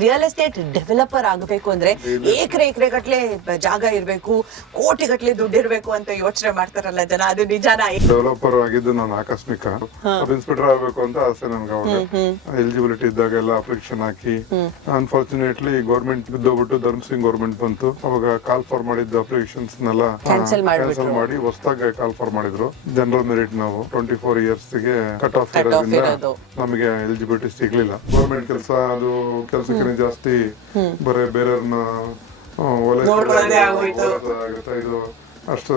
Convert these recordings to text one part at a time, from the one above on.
Real estate developer ಆಗಬೇಕು ಅಂದ್ರೆ ಎಕರೆ ಗಟ್ಲೆ ಜಾಗ ಇರಬೇಕು, ಕೋಟಿ ಗಟ್ಲೆ ದುಡ್ಡು ಇರಬೇಕು ಅಂತ ಯೋಚನೆ ಮಾಡ್ತಾರಲ್ಲ ಜನ, ಅದು ನಿಜಾನ? ಡೆವಲಪರ್ ಆಗಿದ್ದು ನಾನು ಆಕಸ್ಮಿಕ. ಸಬ್ ಇನ್ಸ್ಪೆಕ್ಟರ್ ಆಗಬೇಕು ಅಂತ ಆಸೆ ನನ್ಗೆ. ಅವಾಗ ಎಲಿಜಿಬಿಲಿಟಿ ಇದ್ದಾಗೆಲ್ಲ ಅಪ್ಲಿಕೇಶನ್ ಹಾಕಿ, ಅನ್ಫಾರ್ಚುನೇಟ್ಲಿ ಗೌರ್ಮೆಂಟ್ ಬಿದ್ದೋಗ್ಬಿಟ್ಟು ಧರ್ಮಸಿಂಗ್ ಗೌರ್ಮೆಂಟ್ ಬಂತು. ಅವಾಗ ಕಾಲ್ ಫಾರ್ ಮಾಡಿದ್ದ ಅಪ್ಲಿಕೇಶನ್ಸ್ ನೆಲ್ಲ ಕ್ಯಾನ್ಸಲ್ ಮಾಡಿ ಹೊಸದಾಗಿ ಕಾಲ್ ಫಾರ್ ಮಾಡಿದ್ರು. ಜನರಲ್ ಮೆರಿಟ್ ನಾವು 24 years ಗೆ ಕಟ್ ಆಫ್ ಇರೋದ್ರಿಂದ ನಮಗೆ ಎಲಿಜಿಬಿಲಿಟಿ ಸಿಗ್ಲಿಲ್ಲ. ಗೌರ್ಮೆಂಟ್ ಕೆಲಸ ಅದು ಕೆಲಸಕ್ಕೆ ಜಾಸ್ತಿ ಬರೇ ಬೇರೆಯವ್ರನ್ನ ಇದು ಅಷ್ಟು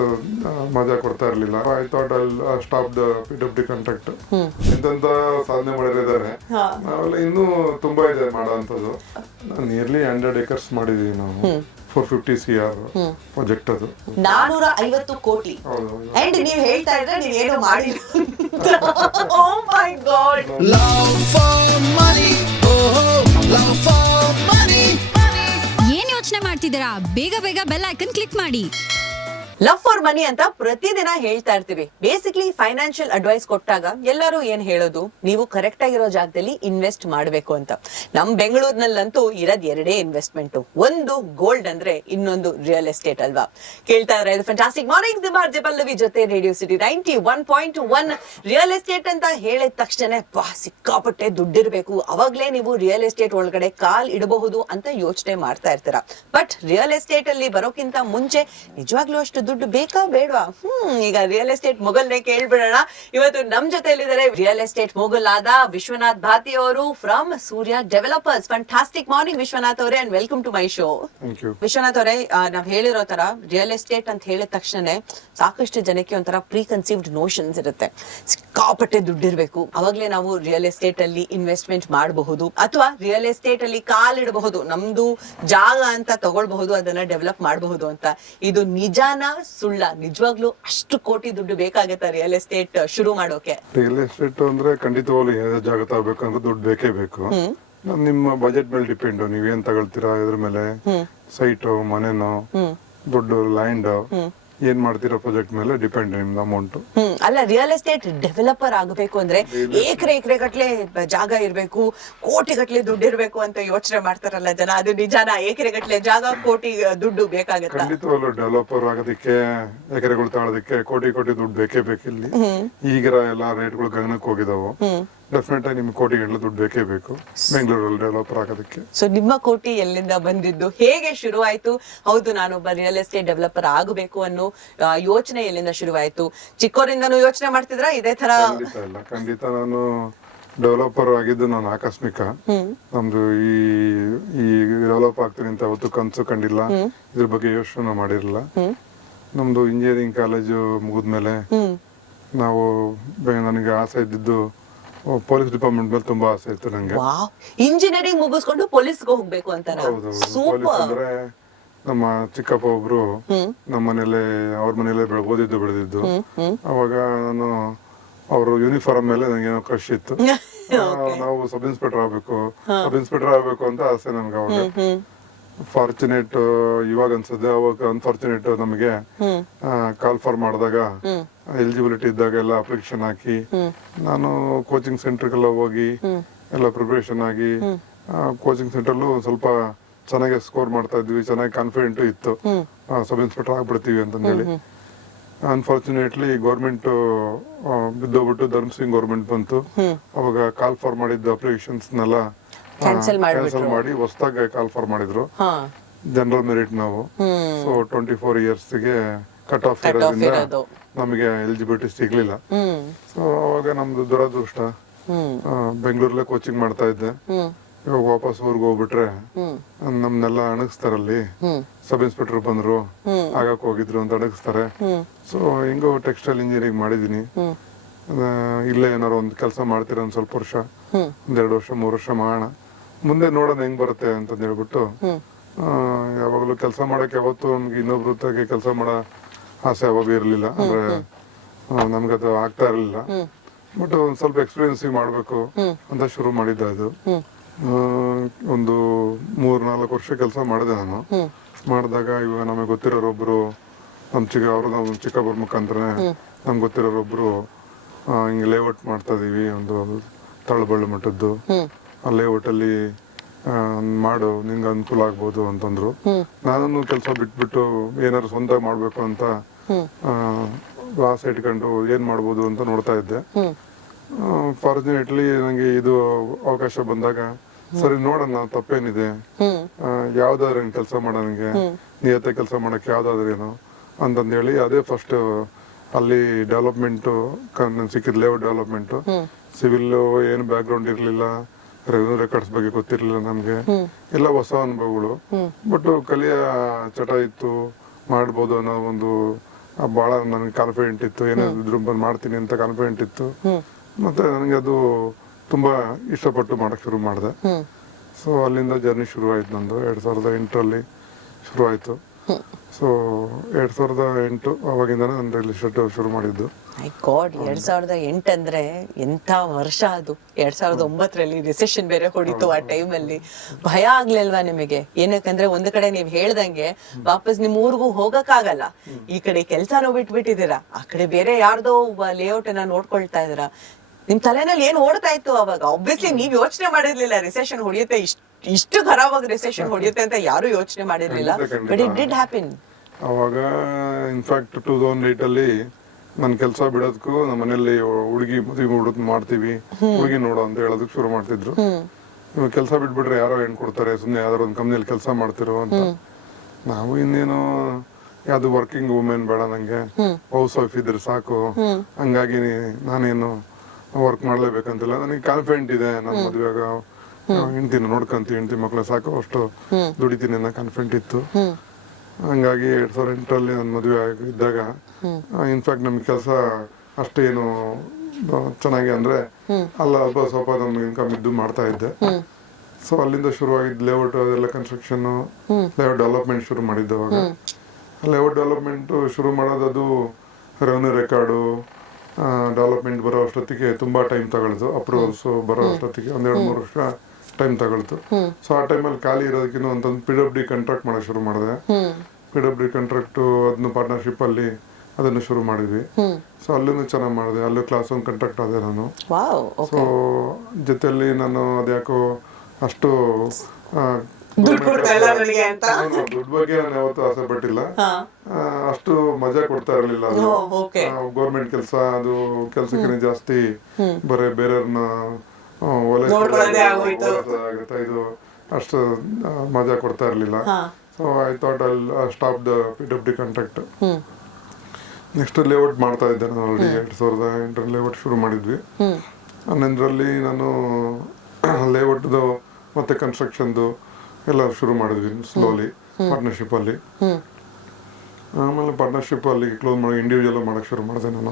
ಮಜಾ ಕೊಡ್ತಾ ಇರ್ಲಿಲ್ಲ. I thought I stop the PWD contract. ಎಂತೆಂತ ಸಾಧನೆ ಮಾಡಿದ್ದಾರೆ, ನಾವೆಲ್ಲ ಇನ್ನೂ ತುಂಬಾ ಇದೆ ಮಾಡೋಂಥದ್ದು. ನಿಯರ್ಲಿ 100 acres ಮಾಡಿದೀವಿ ನಾವು. 450 CR ಪ್ರಾಜೆಕ್ಟ್ ಅದು. 450 ಕೋಟಿ. ಅಂಡ್ ನೀವು ಹೇಳ್ತಾ ಇದ್ರೆ ನೀವು ಏನು ಮಾಡಿಲ್ಲ. Oh my God. Love for money. Love for money. ಏನ್ ಯೋಚನೆ ಮಾಡ್ತಿದ್ದೀರಾ? ಬೇಗ ಬೇಗ ಬೆಲ್ ಐಕನ್ ಕ್ಲಿಕ್ ಮಾಡಿ. ಲವ್ ಫಾರ್ ಮನಿ ಅಂತ ಪ್ರತಿದಿನ ಹೇಳ್ತಾ ಇರ್ತೀವಿ. ಬೇಸಿಕ್ಲಿ ಫೈನಾನ್ಷಿಯಲ್ ಅಡ್ವೈಸ್ ಕೊಟ್ಟಾಗ ಎಲ್ಲರೂ ಏನ್ ಹೇಳೋದು, ನೀವು ಕರೆಕ್ಟ್ ಆಗಿರೋ ಜಾಗದಲ್ಲಿ ಇನ್ವೆಸ್ಟ್ ಮಾಡಬೇಕು ಅಂತ. ನಮ್ ಬೆಂಗಳೂರಿನಲ್ಲಂತೂ ಇರೋದ್ ಎರಡೇ ಇನ್ವೆಸ್ಟ್ಮೆಂಟ್, ಒಂದು ಗೋಲ್ಡ್ ಅಂದ್ರೆ ಇನ್ನೊಂದು ರಿಯಲ್ ಎಸ್ಟೇಟ್ ಅಲ್ವಾ? ಕೇಳ್ತಾ ಇದ್ರೆ ಇದು ಫ್ಯಾಂಟಾಸ್ಟಿಕ್ ಮಾರ್ನಿಂಗ್ ದಿಮಾರ್ಜೆ ಪಲ್ಲವಿ ಜೊತೆ ರೇಡಿಯೋ ಸಿಟಿ 91.1. ರಿಯಲ್ ಎಸ್ಟೇಟ್ ಅಂತ ಹೇಳಿದ ತಕ್ಷಣ ಸಿಕ್ಕಾಪಟ್ಟೆ ದುಡ್ಡಿರ್ಬೇಕು, ಅವಾಗ್ಲೇ ನೀವು ರಿಯಲ್ ಎಸ್ಟೇಟ್ ಒಳಗಡೆ ಕಾಲ್ ಇಡಬಹುದು ಅಂತ ಯೋಚನೆ ಮಾಡ್ತಾ ಇರ್ತೀರಾ. ಬಟ್ ರಿಯಲ್ ಎಸ್ಟೇಟ್ ಅಲ್ಲಿ ಬರೋಕ್ಕಿಂತ ಮುಂಚೆ ನಿಜವಾಗ್ಲೂ ಅಷ್ಟು ದುಡ್ಡು ಬೇಕಾ ಬೇಡವಾ? ಈಗ ರಿಯಲ್ ಎಸ್ಟೇಟ್ ಮೊಗಲ್ನೇ ಕೇಳ್ಬಿಡೋಣ. ಇವತ್ತು ನಮ್ ಜೊತೆಲಿದ್ದಾರೆ ರಿಯಲ್ ಎಸ್ಟೇಟ್ ಮೊಗಲ್ ಆದ ವಿಶ್ವನಾಥ್ ಭಾತಿ ಅವರು from Surya developers. Fantastic morning Vishwanath ಅವರೇ, and welcome to my show. Vishwanath ಅವರೇ, ನಾವ್ ಹೇಳಿರೋ ತರ ರಿಯಲ್ ಎಸ್ಟೇಟ್ ಅಂತ ಹೇಳಿದ ತಕ್ಷಣ ಸಾಕಷ್ಟು ಜನಕ್ಕೆ ಒಂಥರ ಪ್ರೀ ಕನ್ಸೀವ್ಡ್ ನೋಷನ್ಸ್ ಇರುತ್ತೆ. ಸಿಕ್ಕಾಪಟ್ಟೆ ದುಡ್ಡಿರ್ಬೇಕು, ಅವಾಗ್ಲೇ ನಾವು ರಿಯಲ್ ಎಸ್ಟೇಟ್ ಅಲ್ಲಿ ಇನ್ವೆಸ್ಟ್ಮೆಂಟ್ ಮಾಡಬಹುದು, ಅಥವಾ ರಿಯಲ್ ಎಸ್ಟೇಟ್ ಅಲ್ಲಿ ಕಾಲಿಡಬಹುದು, ನಮ್ದು ಜಾಗ ಅಂತ ತಗೊಳ್ಬಹುದು, ಅದನ್ನ ಡೆವಲಪ್ ಮಾಡಬಹುದು ಅಂತ. ಇದು ನಿಜಾನ ಸುಳ್ಳ? ನಿಜವಾಗ್ಲೂ ಅಷ್ಟು ಕೋಟಿ ದುಡ್ಡು ಬೇಕಾಗತ್ತಾ ರಿಯಲ್ ಎಸ್ಟೇಟ್ ಶುರು ಮಾಡೋಕೆ? ರಿಯಲ್ ಎಸ್ಟೇಟ್ ಅಂದ್ರೆ ಖಂಡಿತವಾಗ್ಲೂ ಜಾಗ ತಗೋಬೇಕಂದ್ರೆ ದುಡ್ಡು ಬೇಕೇ ಬೇಕು. ನಿಮ್ಮ ಬಜೆಟ್ ಮೇಲೆ ಡಿಪೆಂಡ್, ನೀವೇನ್ ತಗೊಳ್ತೀರಾ ಇದ್ರ ಮೇಲೆ. ಸೈಟು, ಮನೆನೋ, ದೊಡ್ಡ ಲ್ಯಾಂಡ್, ಏನ್ ಮಾಡ್ತೀರಾ ಪ್ರಾಜೆಕ್ಟ್ ಮೇಲೆ ಡಿಪೆಂಡ್ ನಿಮ್ದು ಅಮೌಂಟ್. ಅಲ್ಲ, ರಿಯಲ್ ಎಸ್ಟೇಟ್ ಡೆವಲಪರ್ ಆಗಬೇಕು ಅಂದ್ರೆ ಎಕರೆ ಗಟ್ಲೆ ಜಾಗ ಇರ್ಬೇಕು, ಕೋಟಿ ಗಟ್ಲೆ ದುಡ್ಡು ಇರ್ಬೇಕು ಅಂತ ಯೋಚನೆ ಮಾಡ್ತಾರಲ್ಲ ಜನ, ಅದು ನಿಜಾನ? ಎಕರೆ ಗಟ್ಲೆ ಜಾಗ, ಕೋಟಿ ದುಡ್ಡು ಬೇಕಾಗತ್ತಾ? ಖಂಡಿತವಾಗ್ಲೂ ಡೆವಲಪರ್ ಆಗೋದಕ್ಕೆ, ಎಕರೆಗಳು ತಗೊಳ್ಳೋದಕ್ಕೆ ಕೋಟಿ ದುಡ್ಡು ಬೇಕೇ ಬೇಕಿಲ್ಲಿ. ಈಗಿರ ಎಲ್ಲಾ ರೇಟ್ಗಳು ಗಗನಕ್ಕೆ ಹೋಗಿದಾವು. ಡೆಫಿನೆಟ್ ಆಗಿ ನಿಮ್ಗೆ ಕೋಟಿ ಗಂಟೆ ದುಡ್ಡು ಬೇಕೇ ಬೇಕು ಬೆಂಗಳೂರಲ್ಲಿ ಡೆವಲಪರ್ ಆಗೋದಕ್ಕೆ. ಸೊ ನಿಮ್ಮ ಕೋಟಿ ಎಲ್ಲಿಂದ ಬಂದಿದ್ದು, ಹೇಗೆ ಶುರುವಾಯ್ತು? ಹೌದು, ನಾನೊಬ್ಬ ರಿಯಲ್ ಎಸ್ಟೇಟ್ ಡೆವಲಪರ್ ಆಗಬೇಕು ಅನ್ನೋ ಯೋಚನೆ ಎಲ್ಲಿಂದ ಶುರುವಾಯ್ತು? ಚಿಕ್ಕವರಿಂದನೂ ಯೋಚನೆ ಮಾಡ್ತಿದ್ರ ಇದೇ ತರ? ಖಂಡಿತ ನಾನು ಡೆವಲಪರ್ ಆಗಿದ್ದು ನಾನು ಆಕಸ್ಮಿಕ. ನಮ್ದು ಈ ಡೆವಲಪ್ ಆಗ್ತೀನಿ ಅಂತ ಅವತ್ತು ಕನ್ಸು ಕಂಡಿಲ್ಲ, ಇದ್ರ ಬಗ್ಗೆ ಯೋಚನೆ ಮಾಡಿರಲಿಲ್ಲ. ನಮ್ದು ಇಂಜಿನಿಯರಿಂಗ್ ಕಾಲೇಜು ಮುಗಿದ್ಮೇಲೆ ನಾವು, ನನಗೆ ಆಸೆ ಇದ್ದಿದ್ದು ಪೊಲೀಸ್ ಡಿಪಾರ್ಟ್ಮೆಂಟ್ ಮೇಲೆ ತುಂಬಾ ಆಸೆ ಇತ್ತು ನಂಗೆ. ಇಂಜಿನಿಯರಿಂಗ್ ಮುಗಿಸ್ಕೊಂಡು ಪೊಲೀಸ್ಗೆ ಹೋಗ್ಬೇಕು ಅಂತ? ಪೊಲೀಸ್ ಅಂದ್ರೆ ನಮ್ಮ ಚಿಕ್ಕಪ್ಪ ಒಬ್ರು ನಮ್ಮ ಮನೇಲೆ, ಅವ್ರ ಮನೇಲೆ ಬೆಳೆದಿದ್ದು. ಅವಾಗ ನಾನು ಅವ್ರ ಯೂನಿಫಾರ್ಮ್ ಮೇಲೆ ನಂಗೇನೋ ಕ್ರಶ್ ಇತ್ತು. ನಾವು ಸಬ್ ಇನ್ಸ್ಪೆಕ್ಟರ್ ಆಗ್ಬೇಕು ಅಂತ ಆಸೆ ನಮ್ಗೆ. ಅವಾಗ ಫಾರ್ಚುನೇಟ್ ಇವಾಗ ಅನ್ಸುತ್ತೆ, ಅವಾಗ ಅನ್ಫಾರ್ಚುನೇಟ್ ನಮಗೆ ಕಾಲ್ ಫಾರ್ ಮಾಡಿದಾಗ ಎಲಿಜಿಬಿಲಿಟಿ ಇದ್ದಾಗ ಎಲ್ಲ ಅಪ್ಲಿಕೇಶನ್ ಹಾಕಿ, ನಾನು ಕೋಚಿಂಗ್ ಸೆಂಟರ್ಗೆಲ್ಲ ಹೋಗಿ ಎಲ್ಲ ಪ್ರಿಪರೇಷನ್ ಆಗಿ, ಕೋಚಿಂಗ್ ಸೆಂಟರ್ಲು ಸ್ವಲ್ಪ ಚೆನ್ನಾಗಿ ಸ್ಕೋರ್ ಮಾಡ್ತಾ ಇದ್ವಿ, ಚೆನ್ನಾಗಿ ಕಾನ್ಫಿಡೆಂಟ್ ಇತ್ತು ಸಬ್ ಇನ್ಸ್ಪೆಕ್ಟರ್ ಆಗ್ಬಿಡ್ತೀವಿ ಅಂತಂದೇಳಿ. ಅನ್ಫಾರ್ಚುನೇಟ್ಲಿ ಗೌರ್ಮೆಂಟ್ ಬಿದ್ದೋಗ್ಬಿಟ್ಟು ಧರ್ಮಸಿಂಗ್ ಗೌರ್ಮೆಂಟ್ ಬಂತು. ಅವಾಗ ಕಾಲ್ ಫಾರ್ ಮಾಡಿದ್ದ ಅಪ್ಲಿಕೇಶನ್ಸ್ ನೆಲ್ಲ ಕ್ಯಾನ್ಸಲ್ ಮಾಡಿ ಹೊಸದಾಗಿ ಕಾಲ್ ಫಾರ್ ಮಾಡಿದ್ರು. ಜನರಲ್ ಮೆರಿಟ್ ನಾವು. ಸೊ 24 years ಗೆ ಕಟ್ ಆಫ್ ಇರೋದ್ರಿಂದ ನಮಗೆ ಎಲಿಜಿಬಿಲಿಟಿ ಸಿಗ್ಲಿಲ್ಲ. ಸೊ ಅವಾಗ ನಮ್ದು ದುರದೃಷ್ಟ. ಬೆಂಗಳೂರಲ್ಲೇ ಕೋಚಿಂಗ್ ಮಾಡ್ತಾ ಇದ್ದೆ. ಇವಾಗ ವಾಪಸ್ ಊರ್ಗ್ ಹೋಗ್ಬಿಟ್ರೆ ನಮ್ನೆಲ್ಲ ಅಣಗಿಸ್ತಾರಲ್ಲಿ. ಸಬ್ ಇನ್ಸ್ಪೆಕ್ಟರ್ ಬಂದ್ರು, ಆಗಕ್ ಹೋಗಿದ್ರು ಅಂತ ಅಣಗಿಸ್ತಾರೆ. ಸೊ ಹಿಂಗೋ ಟೆಕ್ಸ್ಟೈಲ್ ಇಂಜಿನಿಯರಿಂಗ್ ಮಾಡಿದೀನಿ. ಇಲ್ಲೇ ಏನಾರು ಒಂದ್ ಕೆಲಸ ಮಾಡ್ತೀರ ಒಂದ್ ಸ್ವಲ್ಪ ವರ್ಷ, 1-2 ವರ್ಷ 3 ವರ್ಷ ಮಾಡೋಣ, ಮುಂದೆ ನೋಡೋಣ ಹೆಂಗ್ ಬರುತ್ತೆ ಅಂತ ಹೇಳ್ಬಿಟ್ಟು, ಯಾವಾಗ್ಲೂ ಕೆಲಸ ಮಾಡಕ್ ಯಾವತ್ತು ನಮ್ಗೆ ಇನ್ನೊಬ್ರು ಕೆಲಸ ಮಾಡೋ ಆಸೆ ಯಾವಾಗೂ ಇರ್ಲಿಲ್ಲ. ಅಂದ್ರೆ ನಮ್ಗದು ಆಗ್ತಾ ಇರ್ಲಿಲ್ಲ. ಬಟ್ ಒಂದ್ ಸ್ವಲ್ಪ ಎಕ್ಸ್ಪೀರಿಯನ್ಸ್ ಮಾಡ್ಬೇಕು ಅಂತ ಶುರು ಮಾಡಿದ್ದ ಅದು. ಒಂದು 3-4 ವರ್ಷ ಕೆಲಸ ಮಾಡಿದೆ ನಾನು. ಮಾಡಿದಾಗ ಇವಾಗ ನಮಗೆ ಗೊತ್ತಿರೋರೊಬ್ರು, ನಮ್ ಚಿಕ್ಕಬ್ಬರ ಮುಖಾಂತರ ನಮ್ಗೆ ಗೊತ್ತಿರೋರೊಬ್ರು ಹಿಂಗೆ ಲೇಔಟ್ ಮಾಡ್ತಾ ಇದೀವಿ, ಒಂದು ತಳಬಳ್ಳಿ ಮಟ್ಟದ್ದು. ಆ ಲೇಔಟ್ ಅಲ್ಲಿ ಮಾಡು ನಿಂಗೆ ಅನುಕೂಲ ಆಗ್ಬೋದು ಅಂತಂದ್ರು. ನಾನು ಕೆಲಸ ಬಿಟ್ಬಿಟ್ಟು ಏನಾದ್ರು ಸ್ವಂತ ಮಾಡ್ಬೇಕು ಅಂತ ಆಸೆ ಇಟ್ಕೊಂಡು ಏನ್ ಮಾಡ್ಬೋದು ಅಂತ ನೋಡ್ತಾ ಇದ್ದೆ. ಫಾರ್ಚುನೇಟ್ಲಿ ನಂಗೆ ಇದು ಅವಕಾಶ ಬಂದಾಗ ಸರಿ ನೋಡೋಣ ತಪ್ಪೇನಿದೆ, ಯಾವ್ದಾದ್ರು ಕೆಲಸ ಮಾಡೋನಿಗೆ ನಿಯತ ಕೆಲಸ ಮಾಡಕ್ಕೆ ಯಾವ್ದಾದ್ರೇನು ಅಂತಂದೇಳಿ ಅದೇ ಫಸ್ಟ್ ಅಲ್ಲಿ ಡೆವಲಪ್ಮೆಂಟ್ ಸಿಕ್ಕಿದ್ ಲೇಔಟ್ ಡೆವಲಪ್ಮೆಂಟ್. ಸಿವಿಲ್ ಏನು ಬ್ಯಾಕ್ ಗ್ರೌಂಡ್ ಇರ್ಲಿಲ್ಲ, ರೆವೆನ್ಯೂ ರೆಕಾರ್ಡ್ಸ್ ಬಗ್ಗೆ ಗೊತ್ತಿರ್ಲಿಲ್ಲ ನಮ್ಗೆ, ಎಲ್ಲ ಹೊಸ ಅನುಭವಗಳು. ಬಟ್ ಕಲಿಯ ಚಟ ಇತ್ತು, ಮಾಡ್ಬೋದು ಅನ್ನೋ ಒಂದು ಬಹಳ ನನಗೆ ಕಾನ್ಫಿಡೆಂಟ್ ಇತ್ತು, ಏನಾದ್ರು ಬಂದು ಮಾಡ್ತೀನಿ ಅಂತ ಕಾನ್ಫಿಡೆಂಟ್ ಇತ್ತು. ಮತ್ತೆ ನನಗೆ ಅದು ತುಂಬಾ ಇಷ್ಟಪಟ್ಟು ಮಾಡಕ್ ಶುರು ಮಾಡಿದೆ. ಸೊ ಅಲ್ಲಿಂದ ಜರ್ನಿ ಶುರು ಆಯ್ತು ನಂದು. 2008 ಶುರು ಆಯ್ತು. ಸೊ 2008 ಅವಾಗಿಂದ ನಾನು ರಿಯಲ್ ಎಸ್ಟೇಟ್ ಶುರು ಮಾಡಿದ್ದು. ಮೈ ಗಾಡ್, 2008 ಅಂದ್ರೆ ಎಂತ ವರ್ಷ ಅದು. 2009 ರಿಸೆಷನ್ ಬೇರೆ ಹೊಡಿತು. ಆ ಟೈಮಲ್ಲಿ ಭಯ ಆಗ್ಲಿಲ್ವಾ ನಿಮಗೆ? ಏನಕ್ಕಂದ್ರೆ ಒಂದ್ ಕಡೆ ನೀವ್ ಹೇಳ್ದಂಗೆ ವಾಪಸ್ ನಿಮ್ ಊರ್ಗೂ ಹೋಗಕ್ಕಾಗಲ್ಲ, ಈ ಕಡೆ ಕೆಲ್ಸನೂ ಬಿಟ್ಬಿಟ್ಟಿದ್ದೀರಾ, ಆ ಕಡೆ ಬೇರೆ ಯಾರ್ದೋ ಲೇಔಟ್ ಅನ್ನ ನೋಡ್ಕೊಳ್ತಾ ಇದೀರಾ. ನಿಮ್ ತಲೆನಲ್ಲಿ ಏನ್ ಓಡ್ತಾ ಇತ್ತು ಅವಾಗ? ಆಬ್ವಿಯಸ್ಲಿ ನೀವ್ ಯೋಚನೆ ಮಾಡಿರ್ಲಿಲ್ಲ ರಿಸೆಷನ್ ಹೊಡಿಯುತ್ತೆ, ಇಷ್ಟು ಖರಾಬಾಗಿ ರಿಸೆಷನ್ ಹೊಡಿಯುತ್ತೆ ಅಂತ ಯಾರು ಯೋಚನೆ ಮಾಡಿರ್ಲಿಲ್ಲ. But it did happen. ಅವಾಗ ಇನ್ಫ್ಯಾಕ್ಟ್ 2008 ಅಲ್ಲಿ ನನ್ ಕೆಲಸ ಬಿಡೋದಕ್ಕೂ ನಮ್ಮ ಮನೇಲಿ ಹುಡುಗಿ ಮದುವೆ ಮಾಡ್ತೀವಿ, ಹುಡುಗಿ ನೋಡು ಅಂತ ಹೇಳೋದಕ್ಕೆ ಶುರು ಮಾಡ್ತಿದ್ರು. ನೀವು ಕೆಲಸ ಬಿಟ್ಬಿಟ್ರೆ ಯಾರೋ ಹೆಣ್ ಕೊಡ್ತಾರೆ, ಸುಮ್ನೆ ಯಾವ್ದಾರ ಒಂದು ಕಂಪ್ನಿಯಲ್ಲಿ ಕೆಲಸ ಮಾಡ್ತಿರೋ ಅಂತ. ನಾವು ಇನ್ನೇನೋ ಯಾವ್ದು ವರ್ಕಿಂಗ್ ವುಮೆನ್ ಬೇಡ, ನಂಗೆ ಹೌಸ್ ವೈಫ್ ಇದ್ರೆ ಸಾಕು, ಹಂಗಾಗಿ ನಾನೇನು ವರ್ಕ್ ಮಾಡ್ಲೇಬೇಕಂತಿಲ್ಲ, ನನಗೆ ಕಾನ್ಫಿಡೆಂಟ್ ಇದೆ, ನನ್ನ ಮದುವೆಗ ಹೆಂಡ್ತಿನ ನೋಡ್ಕೊಂತೀವಿ, ಹೆಂಡ್ತಿ ಮಕ್ಳು ಸಾಕು ಅಷ್ಟು ದುಡಿತೀನಿ ಅನ್ನೋ ಕಾನ್ಫಿಡೆಂಟ್ ಇತ್ತು. ಹಂಗಾಗಿ 2008 ನನ್ನ ಮದುವೆ ಇದ್ದಾಗ ಇನ್ಫ್ಯಾಕ್ಟ್ ನಮ್ಗೆ ಕೆಲಸ ಅಷ್ಟೇನು ಚೆನ್ನಾಗಿ ಅಂದ್ರೆ ಅಲ್ಲ, ಅಲ್ಪ ಸ್ವಲ್ಪ ನಮ್ಗೆ ಇನ್ಕಮ್ ಇದ್ದು ಮಾಡ್ತಾ ಇದ್ದೆ. ಸೊ ಅಲ್ಲಿಂದ ಶುರುವಾಗಿದ್ದು ಲೇಔಟ್ ಅದೆಲ್ಲ ಕನ್ಸ್ಟ್ರಕ್ಷನ್, ಲೇಔಟ್ ಡೆವಲಪ್ಮೆಂಟ್ ಶುರು ಮಾಡಿದ್ದೆ. ಅವಾಗ ಲೇಔಟ್ ಡೆವಲಪ್ಮೆಂಟ್ ಶುರು ಮಾಡೋದು ರೆವೆನ್ಯೂ ರೆಕಾರ್ಡು ಡೆವಲಪ್ಮೆಂಟ್ ಬರೋ ಅಷ್ಟೊತ್ತಿಗೆ ತುಂಬಾ ಟೈಮ್ ತಗೊಳ್ತು. ಅಪ್ರೂವಲ್ಸ್ ಬರೋ ಅಷ್ಟೊತ್ತಿಗೆ 1-2-3 ವರ್ಷ ಟೈಮ್ ತಗೊಳ್ತು. ಸೊ ಆ ಟೈಮಲ್ಲಿ ಖಾಲಿ ಇರೋದಕ್ಕಿಂತ ಒಂದು PWD ಕಾಂಟ್ರಾಕ್ಟ್ ಮಾಡಕ್ ಶುರು ಮಾಡಿದೆ. PWD ಕಾಂಟ್ರಾಕ್ಟ್ ಅದನ್ನು ಪಾರ್ಟ್ನರ್ಶಿಪ್ ಅಲ್ಲಿ ಅದನ್ನು ಶುರು ಮಾಡಿದ್ವಿ. ಸೊ ಅಲ್ಲೂ ಚೆನ್ನಾಗಿ ಮಾಡಿದೆ, ಅಲ್ಲೂ ಕ್ಲಾಸ್ 1 ಕಾಂಟ್ರಾಕ್ಟ್ ಆದೆ ನಾನು. ಸೊ ಜೊತೆಯಲ್ಲಿ ನಾನು ಅದ್ಯಾಕೋ ಅಷ್ಟು ದುಡ್ಡು ಬಗ್ಗೆ ನಾನು ಯಾವತ್ತೂ ಆಸೆ ಪಟ್ಟಿಲ್ಲ, ಅಷ್ಟು ಮಜಾ ಕೊಡ್ತಾ ಇರಲಿಲ್ಲ. ಅದು ಗೌರ್ಮೆಂಟ್ ಕೆಲಸ, ಅದು ಕೆಲ್ಸಕ್ಕೆ ಜಾಸ್ತಿ ಬರೀ ಬೇರೆಯವ್ರನ್ನ ಆಗುತ್ತಾ, ಇದು ಅಷ್ಟು ಮಜಾ ಕೊಡ್ತಾ ಇರ್ಲಿಲ್ಲ. So I thought I stop the PWD contract. Next layout ಮಾಡ್ತಾ ಇದ್ದೆ ನಾನು. ಆಲ್ರೆಡಿ 2008 ಲೇಔಟ್ ಶುರು ಮಾಡಿದ್ವಿ. 11ರಲ್ಲಿ ನಾನು ಲೇಔಟ್ದು ಮತ್ತೆ ಕನ್ಸ್ಟ್ರಕ್ಷನ್ದು ಎಲ್ಲ ಶುರು ಮಾಡಿದ್ವಿ ಸ್ಲೋಲಿ ಪಾರ್ಟ್ನರ್ಶಿಪ್ ಅಲ್ಲಿ. ಆಮೇಲೆ ಪಾರ್ಟ್ನರ್ಶಿಪ್ ಅಲ್ಲಿ ಕ್ಲೋಸ್ ಮಾಡಿ ಇಂಡಿವಿಜುವಲ್ ಮಾಡಕ್ ಶುರು ಮಾಡಿದೆ ನಾನು.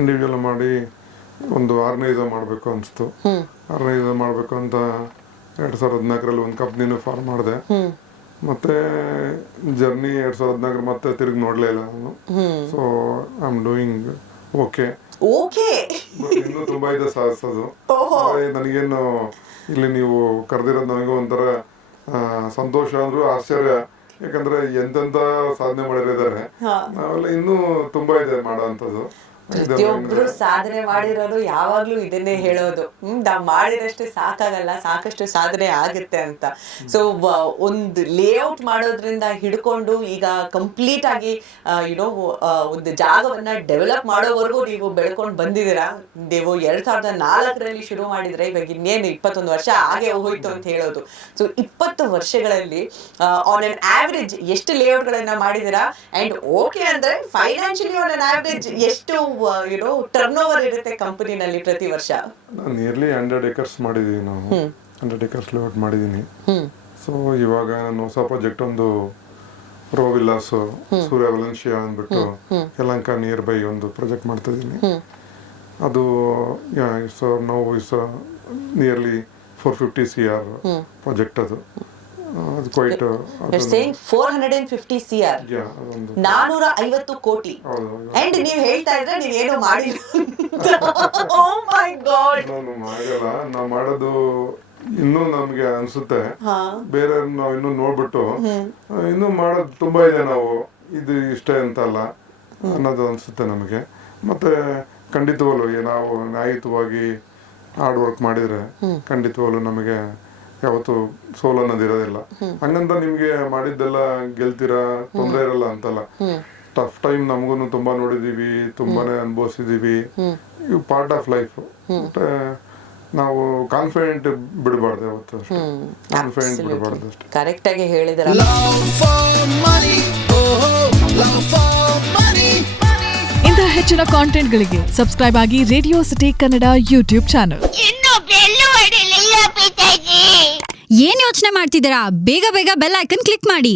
ಇಂಡಿವಿಜುವಲ್ ಮಾಡಿ ಒಂದು ಆರ್ಗನೈಸರ್ ಮಾಡಬೇಕು ಅನಿಸ್ತು. ಆರ್ಗನೈಸರ್ ಮಾಡಬೇಕು ಅಂತ 2014ರಲ್ಲಿ ಒಂದು ಕಂಪ್ನಿನೂ ಫಾರ್ಮ್ ಮಾಡಿದೆ. ಮತ್ತೆ ಜರ್ನಿ 2014 ಮತ್ತೆ ತಿರುಗಿ ನೋಡ್ಲೇ ಇಲ್ಲ ನಾನು. So I am doing okay. ಇನ್ನೂ ತುಂಬಾ ಇದೆ ಸಾಧಿಸೋದು. ನನಗೇನು ಇಲ್ಲಿ ನೀವು ಕರೆದಿರೋದು ನನಗೂ ಒಂಥರ ಸಂತೋಷ ಅಂದ್ರೂ ಆಶ್ಚರ್ಯ, ಯಾಕಂದ್ರೆ ಎಂತೆಂತ ಸಾಧನೆ ಮಾಡಿದ್ದಾರೆ. ನಾವೆಲ್ಲ ಇನ್ನೂ ತುಂಬಾ ಇದೆ ಮಾಡೋ ಅಂತದ್ದು. ಪ್ರತಿಯೊಬ್ರು ಸಾಧನೆ ಮಾಡಿರೋರು ಯಾವಾಗ್ಲೂ ಇದನ್ನೇ ಹೇಳೋದು, ನಾವ್ ಮಾಡಿದಷ್ಟೇ ಸಾಕಾಗಲ್ಲ, ಸಾಕಷ್ಟು ಸಾಧನೆ ಆಗುತ್ತೆ ಅಂತ. ಸೊ ಒಂದು ಲೇಔಟ್ ಮಾಡೋದ್ರಿಂದ ಹಿಡ್ಕೊಂಡು ಈಗ ಕಂಪ್ಲೀಟ್ ಆಗಿ ಯುನೋ ಒಂದು ಜಾಗವನ್ನ ಡೆವಲಪ್ ಮಾಡೋವರೆಗೂ ನೀವು ಬೆಳ್ಕೊಂಡು ಬಂದಿದ್ದೀರಾ. ನೀವು 2004ರಲ್ಲಿ ಶುರು ಮಾಡಿದ್ರೆ ಇವಾಗ ಇನ್ನೇನು 21 ವರ್ಷ ಹಾಗೆ ಹೋಯ್ತು ಅಂತ ಹೇಳೋದು. ಸೊ 20 ವರ್ಷಗಳಲ್ಲಿ ಆನ್ ಅನ್ ಆವರೇಜ್ ಎಷ್ಟು ಲೇಔಟ್ ಗಳನ್ನ ಮಾಡಿದಿರಾ? ಅಂಡ್ ಓಕೆ ಅಂದ್ರೆ ಫೈನಾನ್ಷಿಯಲಿ ಆನ್ ಅನ್ ಆವರೇಜ್ ಎಷ್ಟು ಟರ್ನ್ ಓವರ್ ಇರುತ್ತೆ ಕಂಪನಿನಲ್ಲಿ ಪ್ರತಿ ವರ್ಷ? ನಿಯರ್ಲಿ 100 acres ಮಾಡಿದೀವಿ ನಾವು. 100 acres ಲೇಔಟ್ ಮಾಡಿದೀನಿ. ಸೊ ಇವಾಗ ನಾನು ಹೊಸ ಪ್ರಾಜೆಕ್ಟ್ ಒಂದು ರೋ ವಿಲ್ಲಾಸ್ ಸೂರ್ಯ ವಲೆನ್ಶಿಯಾ ಅಂದ್ಬಿಟ್ಟು ಯಲಹಂಕ ನಿಯರ್ ಬೈ ಒಂದು ಪ್ರಾಜೆಕ್ಟ್ ಮಾಡ್ತಾ ಇದೀನಿ. ಅದು ನಾವು ನಿಯರ್ಲಿ 450 CR ಪ್ರಾಜೆಕ್ಟ್. ಅದು ಅದು ಕ್ವೈಟ್ 450 CR, 450 ಕೋಟಿ. ಅಂಡ್ ನೀವು ಹೇಳ್ತಾ ಇದ್ರೆ ನೀವೇನು ಮಾಡಿಲ್ಲ. ಓ ಮೈ ಗಾಡ್, ನಾನು ಮಾಡಲ್ಲ. ನಾವು ಮಾಡೋದು ಇನ್ನೂ ನಮ್ಗೆ ಅನ್ಸುತ್ತೆ, ಬೇರೆ ನಾವು ಇನ್ನೂ ನೋಡ್ಬಿಟ್ಟು ಇನ್ನೂ ಮಾಡೋದು ತುಂಬಾ ಇದೆ, ನಾವು ಇದು ಇಷ್ಟೇ ಅಂತಲ್ಲ ಅನ್ನೋದು ಅನ್ಸುತ್ತೆ ನಮಗೆ. ಮತ್ತೆ ಖಂಡಿತವಾಗ್ಲು ನಾವು ನ್ಯಾಯಯುತವಾಗಿ ಹಾರ್ಡ್ ವರ್ಕ್ ಮಾಡಿದ್ರೆ ಖಂಡಿತವಾಗ್ಲು ನಮಗೆ ಯಾವತ್ತು ಸೋಲ್ ಅನ್ನೋದು ಇರೋದಿಲ್ಲ. ಹಂಗಂತ ನಿಮ್ಗೆ ಮಾಡಿದ್ದೆಲ್ಲ ಗೆಲ್ತೀರಾ ತೊಂದ್ರೆ ಇರಲ್ಲ ಅಂತಲ್ಲ. ಟಫ್ ಟೈಮ್ ನಮಗೂ ತುಂಬಾ ನೋಡಿದೀವಿ, ತುಂಬಾನೇ ಅನುಭವಿಸಿದೀವಿ. ಇವು ಪಾರ್ಟ್ ಆಫ್ ಲೈಫ್. ನಾವು ಕಾನ್ಫಿಡೆಂಟ್ ಬಿಡಬಾರ್ದು ಯಾವತ್ತು, ಕಾನ್ಫಿಡೆಂಟ್ ಬಿಡಬಾರ್ದು ಅಷ್ಟೇ. ಕರೆಕ್ಟ್ ಆಗಿ ಹೇಳಿದ್ರ. Love for money, oh, love for money. ಇಂತಹ ಹೆಚ್ಚಿನ ಕಾಂಟೆಂಟ್ಗಳಿಗೆ ಸಬ್ಸ್ಕ್ರೈಬ್ ಆಗಿ radio city Kannada YouTube channel. ಏನ್ ಯೋಚನೆ ಮಾಡ್ತಿದ್ದೀರಾ? ಬೇಗ ಬೇಗ ಬೆಲ್ ಐಕನ್ ಕ್ಲಿಕ್ ಮಾಡಿ.